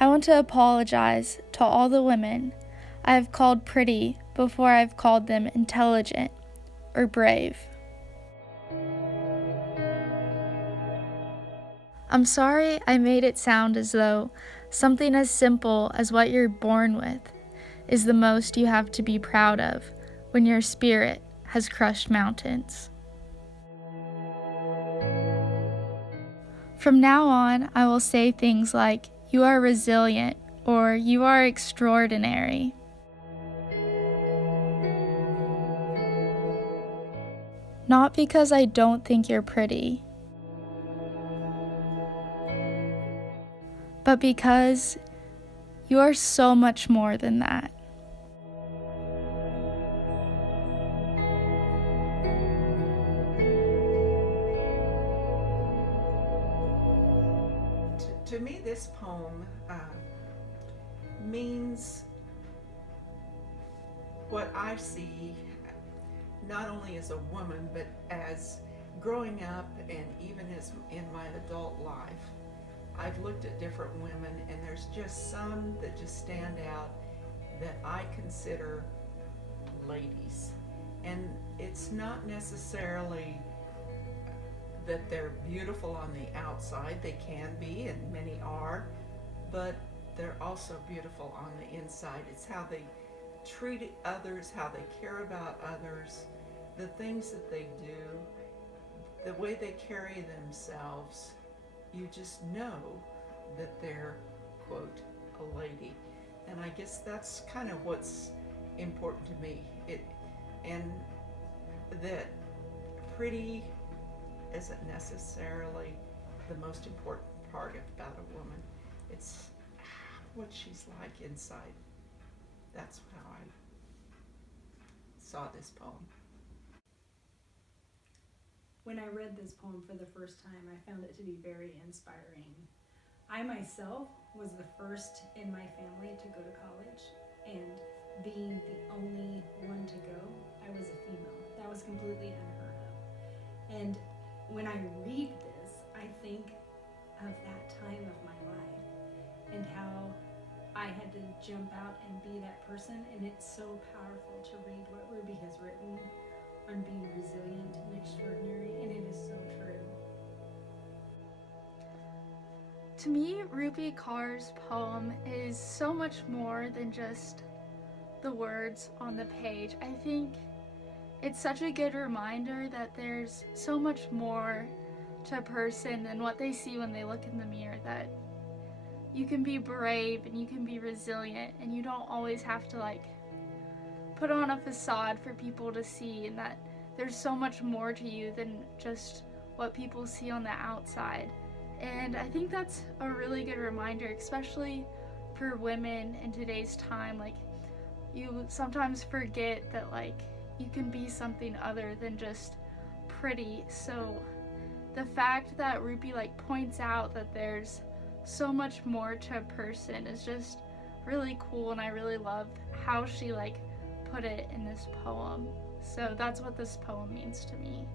I want to apologize to all the women I have called pretty before I've called them intelligent or brave. I'm sorry I made it sound as though something as simple as what you're born with is the most you have to be proud of when your spirit has crushed mountains. From now on, I will say things like, "You are resilient," or "You are extraordinary." Not because I don't think you're pretty, but because you are so much more than that. To me, this poem means what I see not only as a woman, but as growing up and even as in my adult life. I've looked at different women, and there's just some that just stand out that I consider ladies. And it's not necessarily that they're beautiful on the outside. They can be, and many are, but they're also beautiful on the inside. It's how they treat others, how they care about others, the things that they do, the way they carry themselves. You just know that they're, quote, a lady. And I guess that's kind of what's important to me. And that pretty isn't necessarily the most important part about a woman. It's what she's like inside. That's how I saw this poem. When I read this poem for the first time, I found it to be very inspiring. I myself was the first in my family to go to college, and being the only one to go, I was a female. That was completely unheard of. And when I read this, I think of that time of my life and how I had to jump out and be that person, and it's so powerful to read what Ruby has written on being resilient and extraordinary, and it is so true. To me, Rupi Kaur's poem is so much more than just the words on the page. I think it's such a good reminder that there's so much more to a person than what they see when they look in the mirror, that you can be brave and you can be resilient, and you don't always have to put on a facade for people to see, and that there's so much more to you than just what people see on the outside. And I think that's a really good reminder, especially for women in today's time. You sometimes forget that you can be something other than just pretty. So the fact that Rupi points out that there's so much more to a person is just really cool, and I really love how she put it in this poem. So that's what this poem means to me.